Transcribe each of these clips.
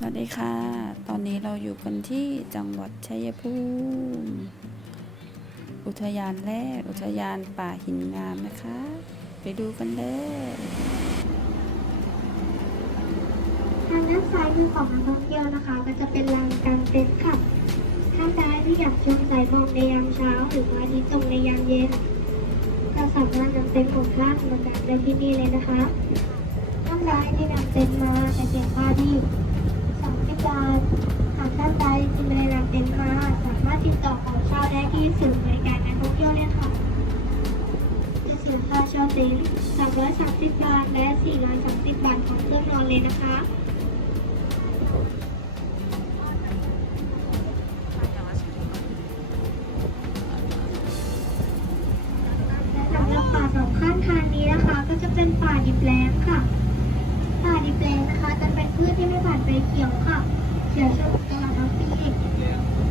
สวัสดีค่ะ ตอนนี้เราอยู่กันที่จังหวัดชัยภูมิ อุทยานแรก อุทยานป่าหินงามนะคะ ไปดูกันเลยทางด้านซ้ายมือของนักท่องเที่ยวนะคะ ก็จะเป็นลานกางเต็นท์ค่ะ ท่านใดที่อยากชมสายหมอกในยามเช้า หรือว่าอาทิตย์ตกในยามเย็นก็สามารถนำเต็นท์ของท่านมากางได้ที่นี่เลยนะคะท่านใดที่นำเต็นท์มาแต่เสียค่าที่ สองสิบบาทหากท่านใดที่ไม่ได้นำเต็นมาสามารถติดต่อขอเช่าได้ที่ศูนย์บริการนักท่องเที่ยวเลยค่ะจะเสียค่าเช่าเต็นท์330 บาท และ 430 บาทของเครื่องนอนเลยนะคะและสำหรับป่าสองข้างทางนี้นะคะ ก็จะเป็นป่าดิบแล้งค่ะ ป่าดิบแล้งนะคะจะเป็นพืชที่ไม่ผ่านไฟเขียวค่ะ เขียวชมตลอดทั้งปี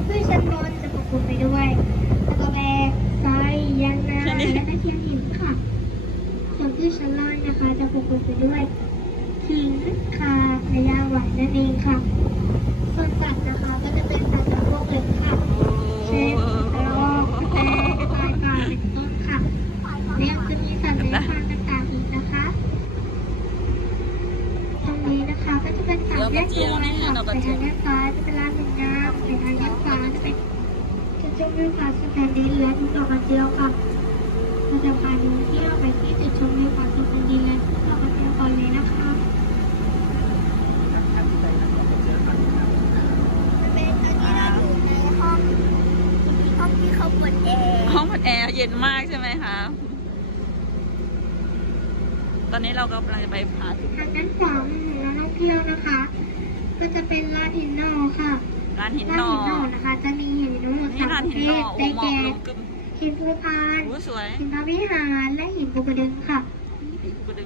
พืชชั้นบนจะปกคลุมไปด้วยตะกะแบไซยางนาและตะเคียนหินค่ะ ส่วนพืชชั้นล่างนะคะจะปกคลุมไปด้วยขิงคาและยาหวานนั่นเองค่ะ ส่วนสัตว์นะคะก็จะเป็นสัตว์จำพวกเหล็กค่ะเช่นกระรอกกระแตกระต่ายป่าเป็นต้นค่ะและยังจะมีสัตว์เลื้อยคลานต่างๆอีกนะคะ ตรงนี้นะคะก็จะ เป็นสามแยกตัวค่ะไปทางด้านซ้ายจะเป็นลานหินงามไปทางด้านขวาจะเป็นจุดชมวิวผาสุดแผ่นดินและดอกกระเจียวค่ะเราจะพาดูเที่ยวไปที่จุดชมวิวผาสุดแผ่นดินและดอกกระเจียวก่อนเลยนะคะห้องเปิดแอร์เย็นมากใช่ไหมคะตอนนี้เรากำลังจะไปผาถึงทางด้านขวามือนักท่องเที่ยวนะคะ ก็จะเป็นลานหินนอค่ะ ร้านหินลานนอหินนอนะคะ จะมีหินทั้งหมดนี่สามร้าปนระหินเภนอทโอ้ได้หมอกแก่ลงกึมหินภูพานโอ้สวยหินพระวิหารและหินภูกระดึงค่ะ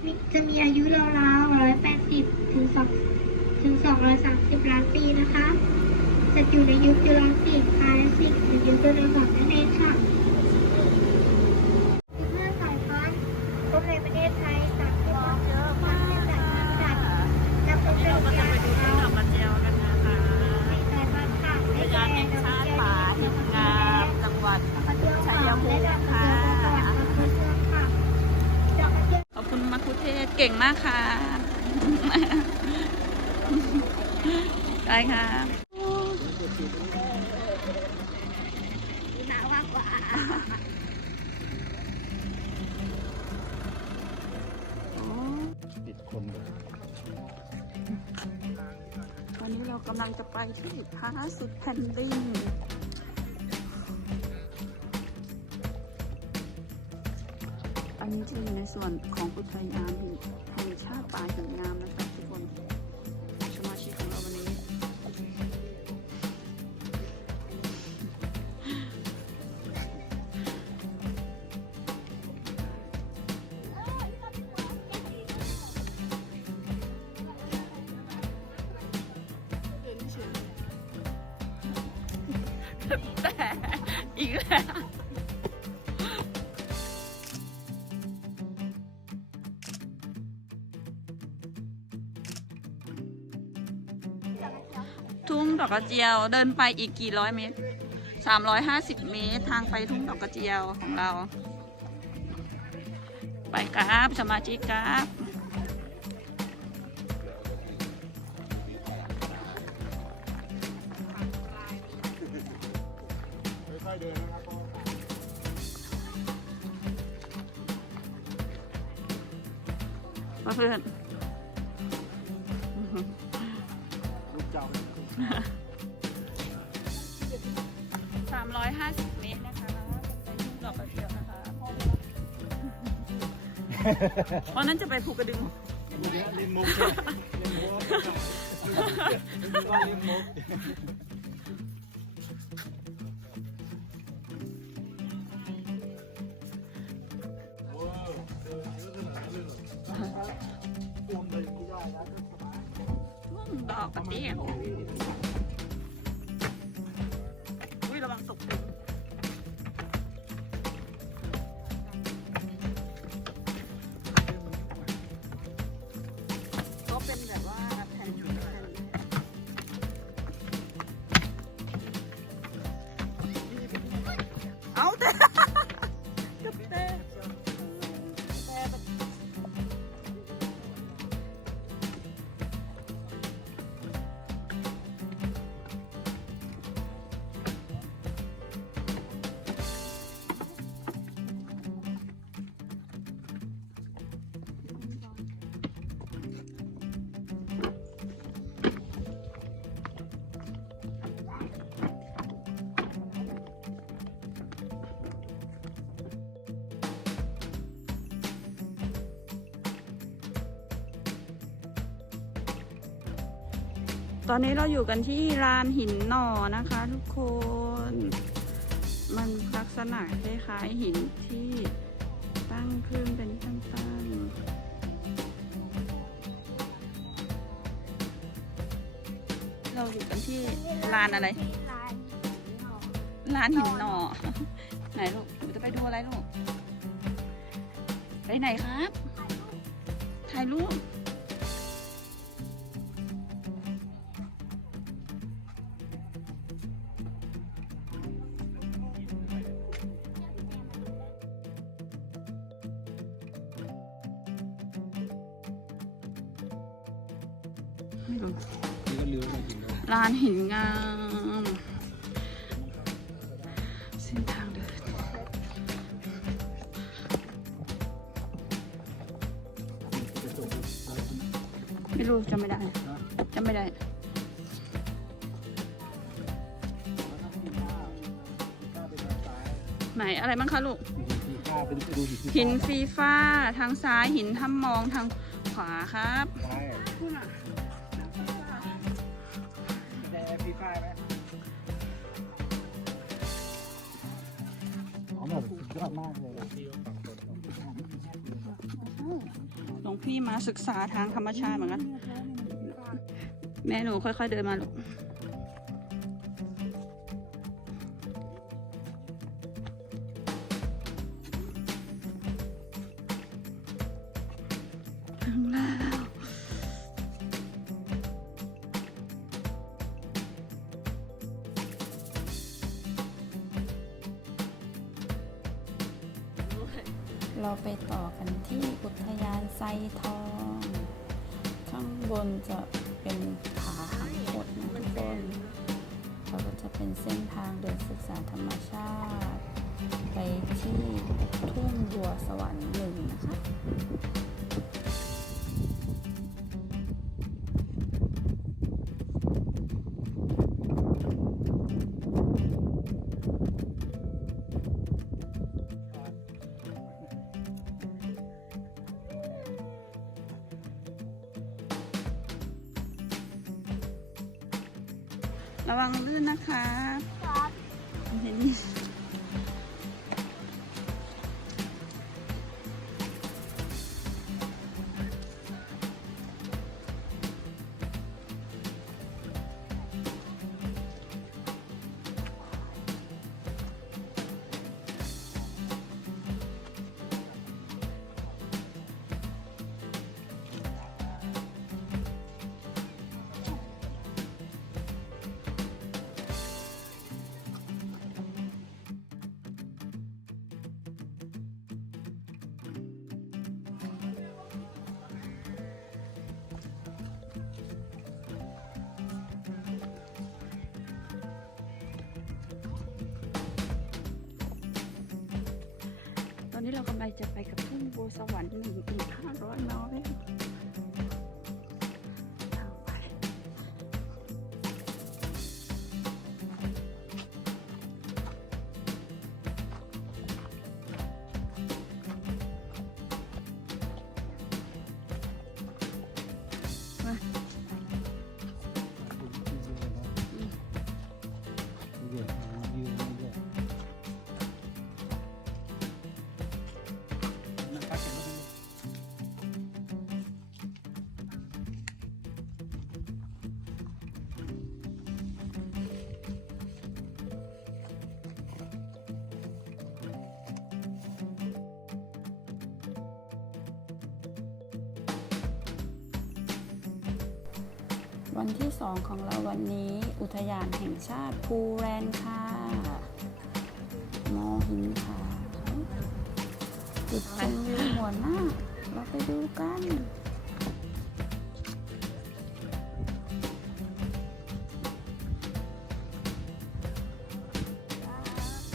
มีจะมีอายุราวๆ180 ถึง2ถึง 230 ล้านปีนะคะ จะอยู่ในยุคจูราสสิกคลาสสิกหรือยุคไดโนเสาร์นั่นเองค่ะ15สายพันธุ์พบในประเทศไทยจากที่พบเจอมากจากทางจัดนับเป็น นี่ เรื่ เรา อง ก็จะ ยา ไป ว ดูทุ่งดอกกระเจียวกันนะคะ สายพันธุ์ค่ะ อุทยานแห่งชาติป่าหินงามจังหวัด ชัยภูมิค่ะ ขอบคุณมัคคุเทศเก่งมากค่ะได้ค่ะหนาวมากกว่าติดคนเลยวันนี้เรากำลังจะไปที่พาสุดแผ่นดิน อันนี้จะอยู่ในส่วนของอุทยานแห่งชาติป่าหินงามนะคะทุกคนสมาชิกของเราวันนี้ แต่อีกแล้ว กระเจียว เดินไปอีกกี่ร้อยเมตรสามร้อยห้าสิบเมตร ทางไปทุ่งดอกกระเจียวของเรา ไปครับสมาชิกครับค่อยๆเดินนะครับพ่อมาเพื่อน เพราะนั้นจะไปภูกระดึงลิมมุกใช่ไหมลิมมุกว่าลิมมุกทุ่งดอกกระเจียวอุ้ย ตอนนี้เราอยู่กันที่ลานหินหน่อนะคะ ทุกคน มันลักษณะคล้ายๆหินที่ตั้งขึ้นเป็นตั้งๆเราอยู่กันที่ลานอะไรที่ร้านหอร้านหินหน่อไหนลูกหนูจะไปดูอะไรลูก ไปไหนครับ ถ่ายรูป ไม่รู้นี่ก็เลี้ยวมาถึงแล้วร้านหินงามเส้นทางเดินไม่รู้จำไม่ได้จำไม่ได้ไหนอะไรบ้างคะลูกสีฟ้าเป็นไปดูหินหินฟีฟ้าทางซ้ายหินถ้ำมองทางขวาครับ แบบสุดยอดมากเลยหลวงพี่มาศึกษาทางธรรมชาติเหมือนกัน แม่หนูค่อยๆเดินมาลูก เราไปต่อกันที่อุทยานไซทอง ข้างบนจะเป็นผาหังหดนะทุกคนเราก็จะเป็นเส้นทางเดินศึกษาธรรมชาติ ไปที่ทุ่งบัวสวรรค์หนึ่งนะคะ อนนี้เรากำลังจะไปกับทุ่งบัวสวรรค์หนึ่งอีกห้าร้อยเมตร วันที่สองของเราวันนี้ อุทยานแห่งชาติภูแรนค่ะมอหินขาวจุดชมวิวหัวหน้า เราไปดูกัน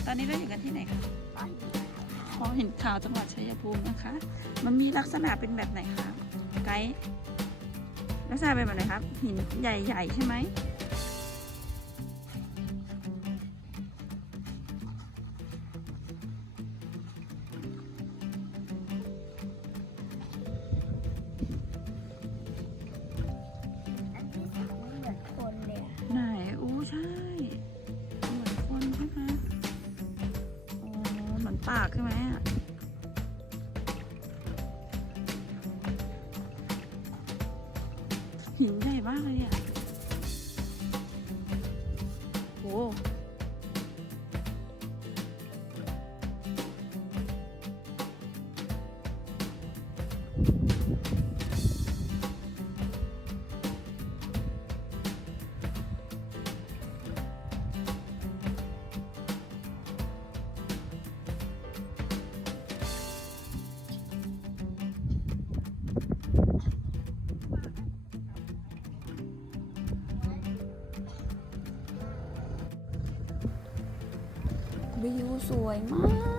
ตอนนี้เราอยู่กันที่ไหนคะหอหินขาวจังหวัดชัยภูมินะคะ มันมีลักษณะเป็นแบบไหนคะ ไกด์ ลักษณะเป็นแบบไหนครับ หินใหญ่ ๆ ใช่ไหม วิวสวยมาก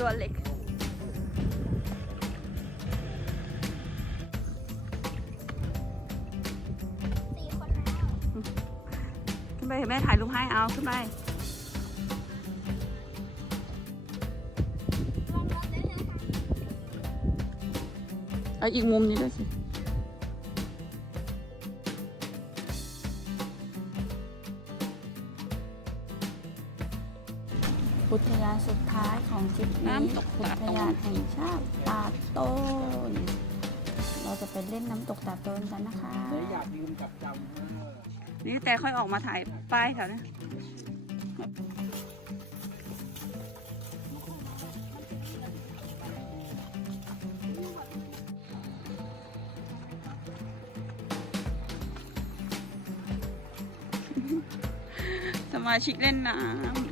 ตัวเล็กสี่คนแล้วขึ้นไปเห็นแม่ถ่ายรูปให้เอาขึ้นไปลองรถได้เลยค่ะเอาอีกมุมนี้ด้วยสิ อุทยานสุดท้ายของทริปนี้อุทยานแห่งชาติตาดโตน เราจะไปเล่นน้ำตกตาดโตนกันนะคะ นี่แต่ค่อยออกมาถ่ายป้ายแถวนี้สมาชิกเล่นน้ำ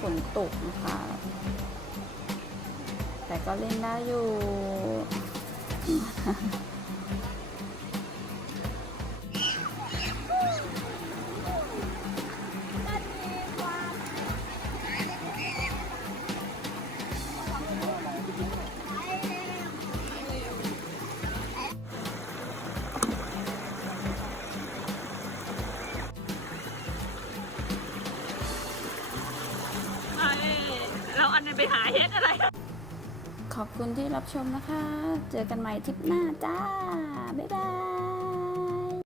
ฝนตกนะคะ แต่ก็เล่นได้อยู่ คุณที่รับชมนะคะ เจอกันใหม่ทริปหน้าจ้า บ๊ายบาย